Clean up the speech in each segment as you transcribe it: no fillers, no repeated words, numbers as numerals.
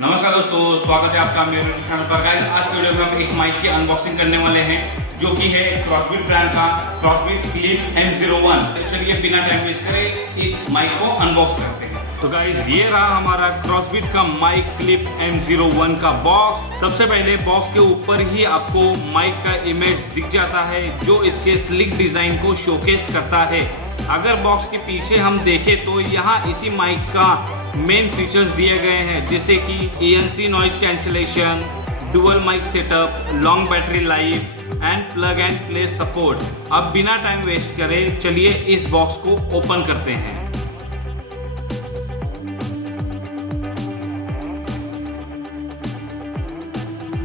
नमस्कार दोस्तों, स्वागत है आपका मेरे यूट्यूब चैनल पर। गाइस, आज के वीडियो में हम एक माइक की अनबॉक्सिंग करने वाले हैं जो कि है क्रॉसबीट ब्रांड का क्रॉसबीट क्लिप M01। तो चलिए बिना टाइम वेस्ट करे इस माइक को अनबॉक्स करते हैं। तो गाइस, ये रहा हमारा क्रॉसबीट का माइक क्लिप M01 का बॉक्स। सबसे पहले बॉक्स के ऊपर ही आपको माइक का इमेज दिख जाता है जो इसके स्लिक डिजाइन को शोकेस करता है। अगर बॉक्स के पीछे हम देखें तो यहाँ इसी माइक का मेन फीचर्स दिए गए हैं, जैसे कि ANC noise cancellation, dual mic setup, long battery life and plug and play support. अब बिना टाइम वेस्ट करे चलिए इस बॉक्स को ओपन करते हैं।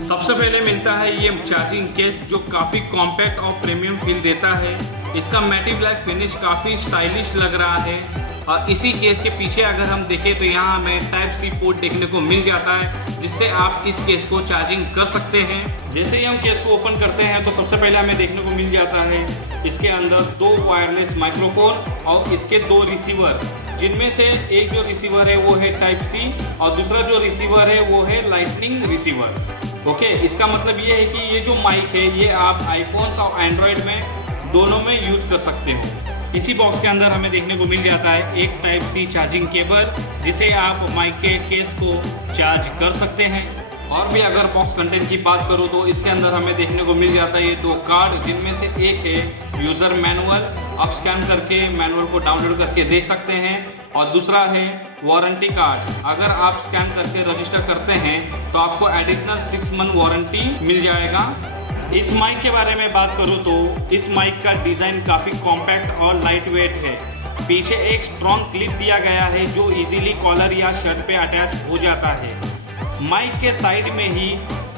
सबसे पहले मिलता है ये चार्जिंग केस जो काफ़ी कॉम्पैक्ट और प्रीमियम फील देता है। इसका मैटी ब्लैक फिनिश काफ़ी स्टाइलिश लग रहा है। और इसी केस के पीछे अगर हम देखें तो यहाँ हमें Type-C पोर्ट देखने को मिल जाता है, जिससे आप इस केस को चार्जिंग कर सकते हैं। जैसे ही हम केस को ओपन करते हैं तो सबसे पहले हमें देखने को मिल जाता है इसके अंदर दो वायरलेस माइक्रोफोन और इसके दो रिसीवर, जिनमें से एक जो रिसीवर है वो है Type-C और दूसरा जो रिसीवर है वो है लाइटनिंग रिसीवर। ओके, इसका मतलब ये है कि ये जो माइक है ये आप आईफोन्स और एंड्रॉयड में दोनों में यूज कर सकते हो। इसी बॉक्स के अंदर हमें देखने को मिल जाता है एक Type-C चार्जिंग केबल, जिसे आप माइक के केस को चार्ज कर सकते हैं। और भी अगर बॉक्स कंटेंट की बात करूँ तो इसके अंदर हमें देखने को मिल जाता है ये दो कार्ड, जिनमें से एक है यूज़र मैनुअल। आप स्कैन करके मैनुअल को डाउनलोड करके देख सकते हैं, और दूसरा है वारंटी कार्ड। अगर आप स्कैन करके रजिस्टर करते हैं तो आपको एडिशनल 6 मंथ वारंटी मिल जाएगा। इस माइक के बारे में बात करूं तो इस माइक का डिज़ाइन काफ़ी कॉम्पैक्ट और लाइट वेट है। पीछे एक स्ट्रॉन्ग क्लिप दिया गया है जो इजीली कॉलर या शर्ट पे अटैच हो जाता है। माइक के साइड में ही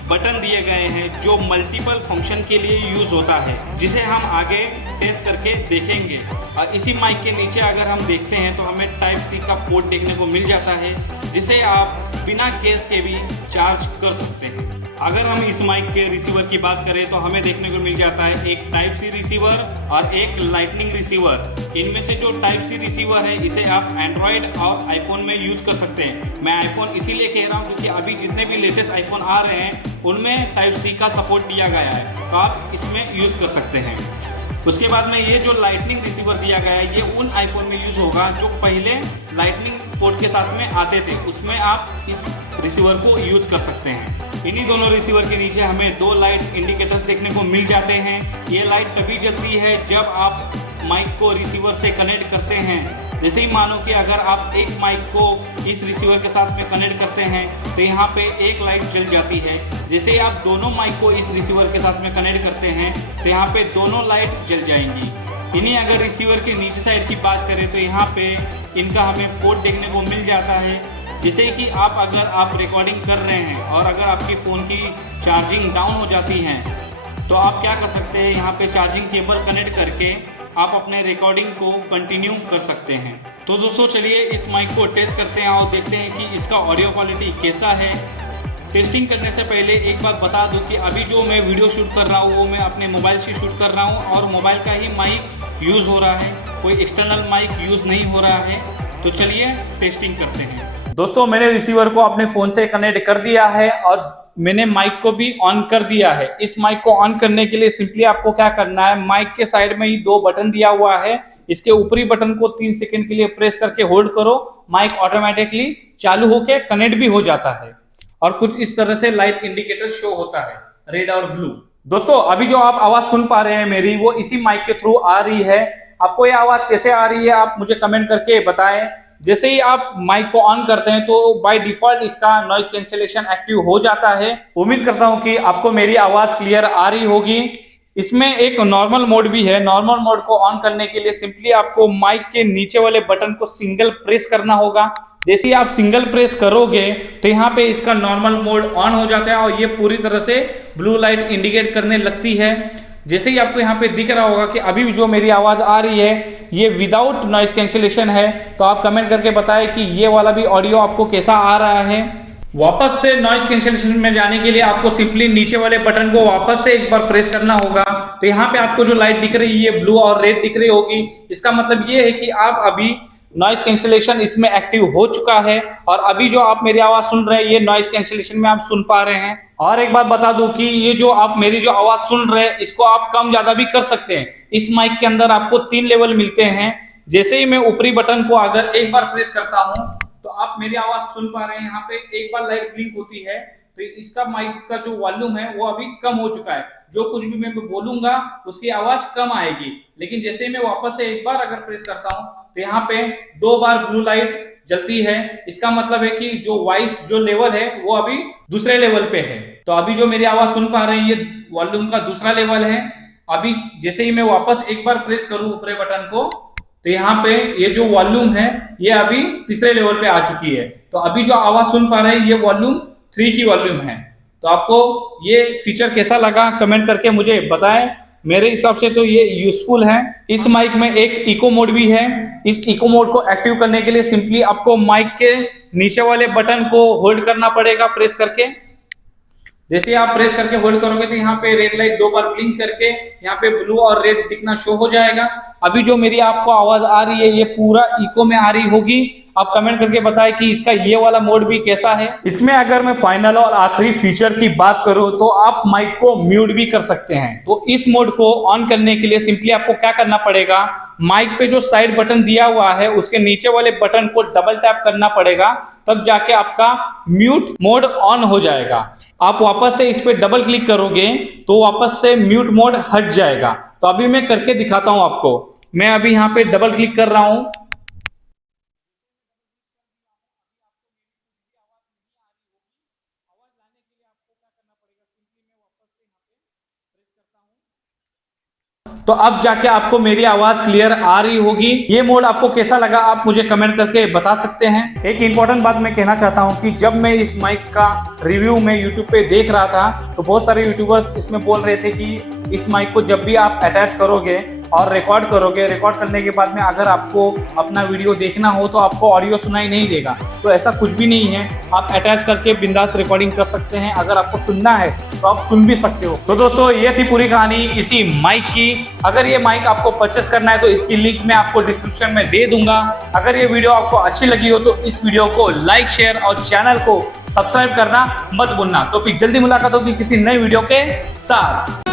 बटन दिए गए हैं जो मल्टीपल फंक्शन के लिए यूज़ होता है, जिसे हम आगे टेस्ट करके देखेंगे। और इसी माइक के नीचे अगर हम देखते हैं तो हमें Type-C का पोर्ट देखने को मिल जाता है, जिसे आप बिना केस के भी चार्ज कर सकते हैं। अगर हम इस माइक के रिसीवर की बात करें तो हमें देखने को मिल जाता है एक Type-C रिसीवर और एक लाइटनिंग रिसीवर। इनमें से जो Type-C रिसीवर है इसे आप एंड्रॉयड और आईफोन में यूज़ कर सकते हैं। मैं आईफोन इसीलिए कह रहा हूँ क्योंकि अभी जितने भी लेटेस्ट आईफोन आ रहे हैं उनमें Type-C का सपोर्ट दिया गया है, तो आप इसमें यूज़ कर सकते हैं। उसके बाद में ये जो लाइटनिंग रिसीवर दिया गया है ये उन आईफोन में यूज़ होगा जो पहले लाइटनिंग पोर्ट के साथ में आते थे, उसमें आप इस रिसीवर को यूज़ कर सकते हैं। इन्हीं दोनों रिसीवर के नीचे हमें दो लाइट इंडिकेटर्स देखने को मिल जाते हैं। ये लाइट तभी जलती है जब आप माइक को रिसीवर से कनेक्ट करते हैं। जैसे ही मानो कि अगर आप एक माइक को इस रिसीवर के साथ में कनेक्ट करते हैं तो यहाँ पे एक लाइट जल जाती है। जैसे ही आप दोनों माइक को इस रिसीवर के साथ में कनेक्ट करते हैं तो यहाँ पे दोनों लाइट जल जाएंगी। इन्हीं अगर रिसीवर के नीचे साइड की बात करें तो यहाँ पे इनका हमें पोर्ट देखने को मिल जाता है, जिसे कि अगर आप रिकॉर्डिंग कर रहे हैं और अगर आपकी फ़ोन की चार्जिंग डाउन हो जाती है तो आप क्या कर सकते हैं, यहाँ पे चार्जिंग केबल कनेक्ट करके आप अपने रिकॉर्डिंग को कंटिन्यू कर सकते हैं। तो दोस्तों चलिए इस माइक को टेस्ट करते हैं और देखते हैं कि इसका ऑडियो क्वालिटी कैसा है। टेस्टिंग करने से पहले एक बात बता दूं कि अभी जो मैं वीडियो शूट कर रहा हूँ वो मैं अपने मोबाइल से शूट कर रहा हूँ और मोबाइल का ही माइक यूज़ हो रहा है, कोई एक्सटर्नल माइक यूज़ नहीं हो रहा है। तो चलिए टेस्टिंग करते हैं। दोस्तों, मैंने रिसीवर को अपने फ़ोन से कनेक्ट कर दिया है और मैंने माइक को भी ऑन कर दिया है। इस माइक को ऑन करने के लिए सिंपली आपको क्या करना है, माइक के साइड में ही दो बटन दिया हुआ है, इसके ऊपरी बटन को 3 सेकंड के लिए प्रेस करके होल्ड करो। माइक ऑटोमेटिकली चालू होके कनेक्ट भी हो जाता है और कुछ इस तरह से लाइट इंडिकेटर शो होता है, रेड और ब्लू। दोस्तों, अभी जो आप आवाज सुन पा रहे हैं मेरी, वो इसी माइक के थ्रू आ रही है। आपको ये आवाज कैसे आ रही है आप मुझे कमेंट करके बताएं। जैसे ही आप माइक को ऑन करते हैं तो बाय डिफॉल्ट इसका नॉइज कैंसिलेशन एक्टिव हो जाता है। उम्मीद करता हूं कि आपको मेरी आवाज क्लियर आ रही होगी। इसमें एक नॉर्मल मोड भी है। नॉर्मल मोड को ऑन करने के लिए सिंपली आपको माइक के नीचे वाले बटन को सिंगल प्रेस करना होगा। जैसे ही आप सिंगल प्रेस करोगे तो यहाँ पे इसका नॉर्मल मोड ऑन हो जाता है और ये पूरी तरह से ब्लू लाइट इंडिकेट करने लगती है। जैसे ही आपको यहाँ पे दिख रहा होगा कि अभी जो मेरी आवाज़ आ रही है ये विदाउट नॉइज कैंसिलेशन है, तो आप कमेंट करके बताएं कि ये वाला भी ऑडियो आपको कैसा आ रहा है। वापस से नॉइज कैंसिलेशन में जाने के लिए आपको सिंपली नीचे वाले बटन को वापस से एक बार प्रेस करना होगा। तो यहाँ पे आपको जो लाइट दिख रही है ये ब्लू और रेड दिख रही होगी। इसका मतलब ये है कि आप अभी नॉइज कैंसिलेशन इसमें एक्टिव हो चुका है और अभी जो आप मेरी आवाज सुन रहे हैं ये नॉइज कैंसिलेशन में आप सुन पा रहे हैं। और एक बात बता दूं कि ये जो आप मेरी जो आवाज सुन रहे हैं इसको आप कम ज्यादा भी कर सकते हैं। इस माइक के अंदर आपको 3 लेवल मिलते हैं। जैसे ही मैं ऊपरी बटन को अगर एक बार प्रेस करता हूं तो आप मेरी आवाज सुन पा रहे हैं। यहाँ पे एक बार लाइट ब्लिंक होती है तो इसका माइक का जो वॉल्यूम है वो अभी कम हो चुका है। जो कुछ भी मैं बोलूंगा उसकी आवाज कम आएगी। लेकिन जैसे ही मैं वापस से एक बार अगर प्रेस करता हूं तो यहाँ पे 2 बार ब्लू लाइट जलती है। इसका मतलब है कि जो वॉइस जो लेवल है वो अभी दूसरे लेवल पे है। तो अभी जो मेरी आवाज सुन पा रहे हैं ये वॉल्यूम का दूसरा लेवल है। अभी जैसे ही मैं वापस एक बार प्रेस करूं ऊपरी बटन को तो यहाँ पे ये जो वॉल्यूम है ये अभी तीसरे लेवल पे आ चुकी है। तो अभी जो आवाज सुन पा रहे हैं ये वॉल्यूम 3 की वॉल्यूम है। तो आपको ये फीचर कैसा लगा कमेंट करके मुझे बताएं। मेरे हिसाब से तो ये यूजफुल है। इस माइक में एक इको मोड भी है। इस इको मोड को एक्टिव करने के लिए सिंपली आपको माइक के नीचे वाले बटन को होल्ड करना पड़ेगा प्रेस करके। जैसे आप प्रेस करके होल्ड करोगे तो यहाँ पे रेड लाइट 2 बार ब्लिंक करके यहाँ पे ब्लू और रेड दिखना शो हो जाएगा। अभी जो मेरी आपको आवाज आ रही है ये पूरा इको में आ रही होगी। आप कमेंट करके बताएं कि इसका ये वाला मोड भी कैसा है। इसमें अगर मैं फाइनल और आखिरी फीचर की बात करूं तो आप माइक को म्यूट भी कर सकते हैं। तो इस मोड को ऑन करने के लिए सिंपली आपको क्या करना पड़ेगा, माइक पे जो साइड बटन दिया हुआ है उसके नीचे वाले बटन को डबल टैप करना पड़ेगा, तब जाके आपका म्यूट मोड ऑन हो जाएगा। आप वापस से इस पे डबल क्लिक करोगे तो वापस से म्यूट मोड हट जाएगा। तो अभी मैं करके दिखाता हूं आपको। मैं अभी यहाँ पे डबल क्लिक कर रहा हूं। तो अब जाके आपको मेरी आवाज क्लियर आ रही होगी। ये मोड आपको कैसा लगा आप मुझे कमेंट करके बता सकते हैं। एक इंपॉर्टेंट बात मैं कहना चाहता हूं कि जब मैं इस माइक का रिव्यू में यूट्यूब पे देख रहा था तो बहुत सारे यूट्यूबर्स इसमें बोल रहे थे कि इस माइक को जब भी आप अटैच करोगे और रिकॉर्ड करोगे, रिकॉर्ड करने के बाद में अगर आपको अपना वीडियो देखना हो तो आपको ऑडियो सुनाई नहीं देगा। तो ऐसा कुछ भी नहीं है, आप अटैच करके बिंदास रिकॉर्डिंग कर सकते हैं। अगर आपको सुनना है तो आप सुन भी सकते हो। तो दोस्तों ये थी पूरी कहानी इसी माइक की। अगर ये माइक आपको परचेस करना है तो इसकी लिंक मैं आपको डिस्क्रिप्शन में दे दूंगा। अगर ये वीडियो आपको अच्छी लगी हो तो इस वीडियो को लाइक, शेयर और चैनल को सब्सक्राइब करना मत भूलना। तो फिर जल्दी मुलाकात होगी किसी नई वीडियो के साथ।